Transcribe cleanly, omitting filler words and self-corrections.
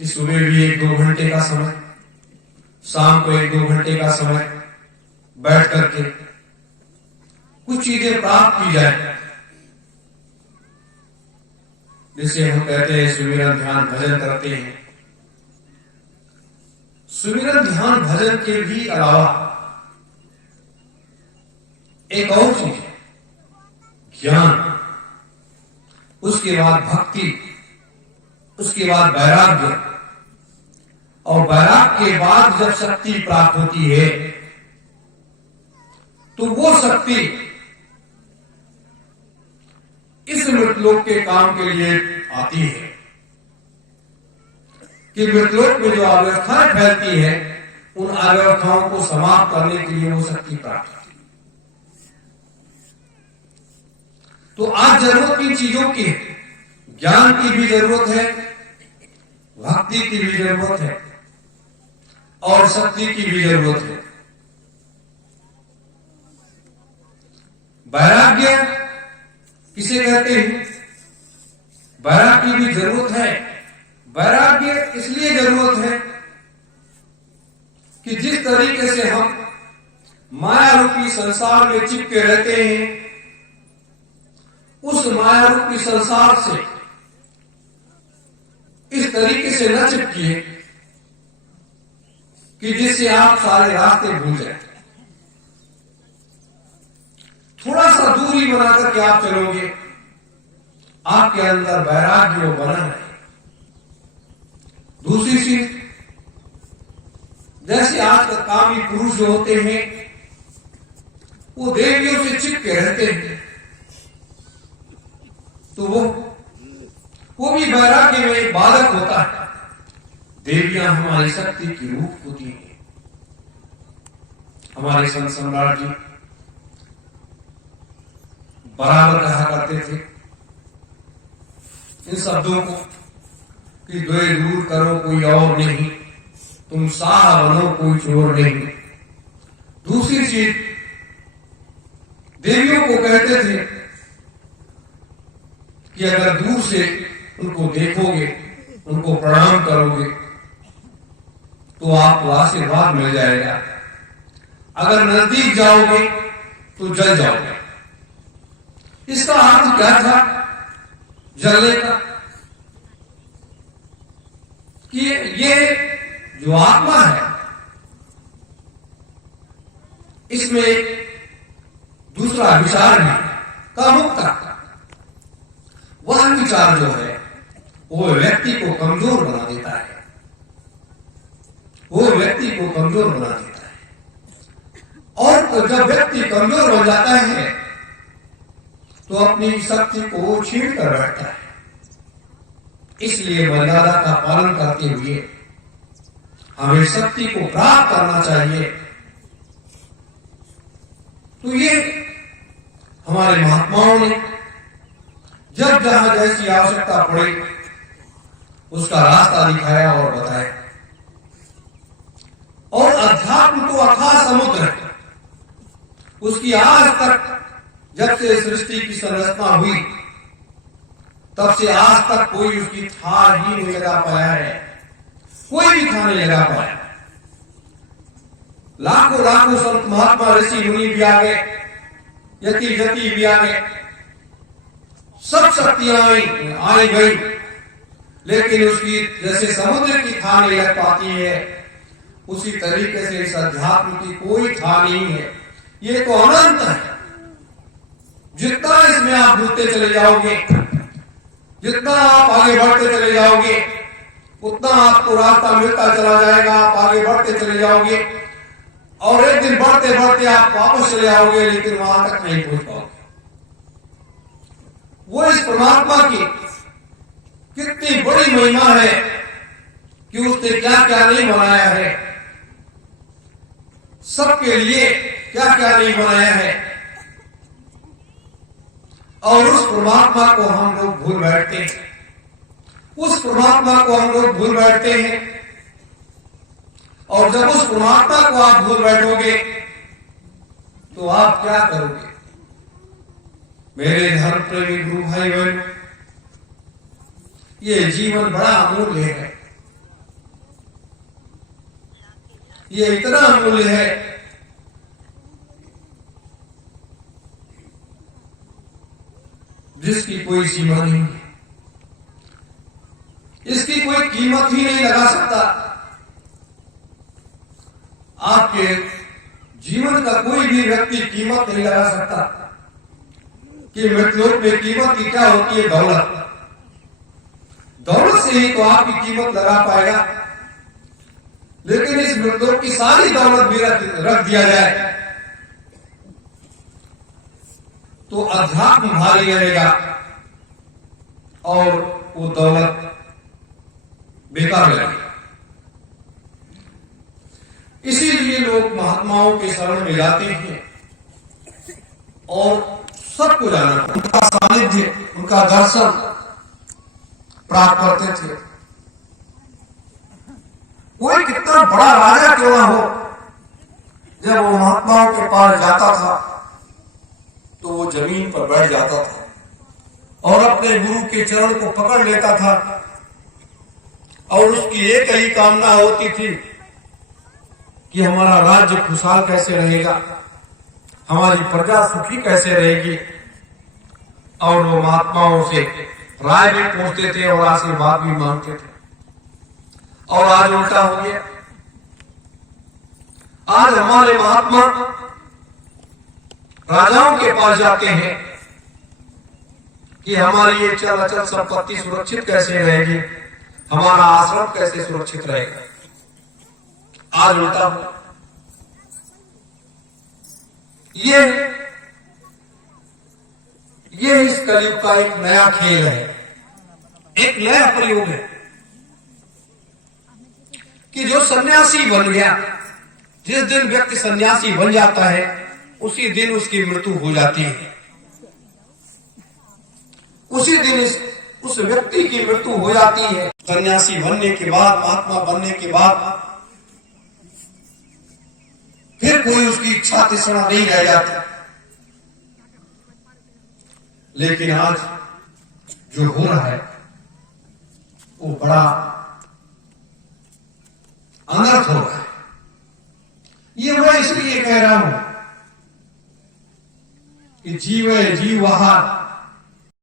कि सुबह भी 1-2 घंटे का समय, शाम को 1-2 घंटे का समय बैठ करके कुछ चीजें प्राप्त की जाए, जिसे हम कहते हैं सुमिरन ध्यान भजन करते हैं। सुमिरन ध्यान भजन के भी अलावा एक और चीज है, ज्ञान, उसके बाद भक्ति, उसके बाद वैराग्य, और वैराग्य के बाद जब शक्ति प्राप्त होती है तो वो शक्ति इस मृतलोक के काम के लिए आती है कि मृतलोक में जो अव्यवस्थाएं फैलती है उन अव्यवस्थाओं को समाप्त करने के लिए वो शक्ति प्राप्त होती है। तो आज जरूरत किन चीजों की है? ज्ञान की भी जरूरत है, भक्ति की भी जरूरत है और शक्ति की भी जरूरत है। वैराग्य किसे कहते हैं? वैराग्य की भी जरूरत है। वैराग्य इसलिए जरूरत है कि जिस तरीके से हम माया रूपी संसार में चिपके रहते हैं, उस माया रूपी संसार से इस तरीके से न चिपकिए कि जिससे आप सारे रास्ते भूल जाए। थोड़ा सा दूरी बना करके आप चलोगे, आपके अंदर वैराग्य वो बना रहे। दूसरी चीज, जैसे आज तक कामी पुरुष जो होते हैं वो देवियों से चिपके रहते हैं, तो वो भी वैराग्य में एक बाधक होता है। देवियां हमारी शक्ति की रूप होती है। हमारे संत सम्राट जी बराबर कहा करते थे इन शब्दों को कि द्वय दूर करो कोई और नहीं, तुम साह बनो कोई चोर नहीं। दूसरी चीज, देवियों को कहते थे कि अगर दूर से उनको देखोगे, उनको प्रणाम करोगे तो आपको आशीर्वाद मिल जाएगा। अगर नजदीक जाओगे तो जल जाओगे। इसका अर्थ क्या था जलने का? कि ये जो आत्मा है, इसमें दूसरा विचार भी का मुक्ता, वह विचार जो है वो व्यक्ति को कमजोर बना देता है, वो व्यक्ति को कमजोर बना देता है। और जब व्यक्ति कमजोर बन जाता है तो अपनी शक्ति को छीन कर बैठता है। इसलिए मर्यादा का पालन करते हुए हमें शक्ति को प्राप्त करना चाहिए। तो ये हमारे महात्माओं ने जब जहां जैसी आवश्यकता पड़ी उसका रास्ता दिखाया और बताया। और अध्यात्म तो अथाह समुद्र है। उसकी आज तक, जब से सृष्टि की संरचना हुई तब से आज तक कोई उसकी था ही नहीं लगा पाया है, कोई भी था नहीं लगा पाया। लाखों लाखों संत महात्मा ऋषि मुनि भी आ गए, यति जति भी आ गए, सब शक्तियां आई गई, लेकिन उसकी जैसे समुद्र की था नहीं लग पाती है, उसी तरीके से इस अध्यात्म की कोई था नहीं है। ये तो अनंत है। जितना इसमें आप घुसते चले जाओगे, जितना आप आगे बढ़ते चले जाओगे, उतना आपको रास्ता मिलता चला जाएगा। आप आगे बढ़ते चले जाओगे और एक दिन बढ़ते बढ़ते आप वापस चले आओगे, लेकिन वहां तक नहीं पहुंच पाओगे। वो इस परमात्मा की कितनी बड़ी महिमा है कि उसने क्या क्या नहीं बनाया है, सबके लिए क्या क्या नहीं बनाया है, और उस परमात्मा को हम लोग भूल बैठते हैं। उस परमात्मा को हम लोग भूल बैठते हैं, और जब उस परमात्मा को आप भूल बैठोगे तो आप क्या करोगे? मेरे धर्म प्रेमी गुरु भाई बहन, ये जीवन बड़ा अमूल्य है। ये इतना अमूल्य है, जिसकी कोई सीमा नहीं है, इसकी कोई कीमत ही नहीं लगा सकता। आपके जीवन का कोई भी व्यक्ति कीमत नहीं लगा सकता कि मृत्युलोक में कीमत की क्या होती है? दौलत। दौलत से ही तो आपकी कीमत लगा पाएगा। लेकिन इस मृत्युलोक की सारी दौलत भी रख दिया जाए तो अध्यात्म भारी रहेगा और वो दौलत बेकार रहेगी। इसीलिए लोग महात्माओं के शरण में जाते हैं और सबको जाना, उनका सानिध्य, उनका दर्शन प्राप्त करते थे। कोई कितना बड़ा राजा क्यों ना हो, जब वो महात्माओं के पास जाता था तो वो जमीन पर बैठ जाता था और अपने गुरु के चरण को पकड़ लेता था और उसकी एक ही कामना होती थी कि हमारा राज्य खुशहाल कैसे रहेगा, हमारी प्रजा सुखी कैसे रहेगी। और वो महात्माओं से राय भी पूछते थे और आशीर्वाद भी मांगते थे। और आज उल्टा हो गया। आज हमारे महात्मा राजाओं के पास जाते हैं कि हमारी ये चल अचल संपत्ति सुरक्षित कैसे रहेगी, हमारा आश्रम कैसे सुरक्षित रहेगा। आज उल्टा हो। ये इस कलयुग का एक नया खेल है, एक नया प्रयोग है कि जो सन्यासी बन गया, जिस दिन व्यक्ति सन्यासी बन जाता है उसी दिन उसकी मृत्यु हो जाती है। उसी दिन उस व्यक्ति की मृत्यु हो जाती है। सन्यासी बनने के बाद, महात्मा बनने के बाद फिर कोई उसकी इच्छा तृष्णा नहीं रह जाती। लेकिन आज जो हो रहा है वो बड़ा अनर्थ हो रहा है। ये मैं इसलिए कह रहा हूं कि जीवे जीव वहां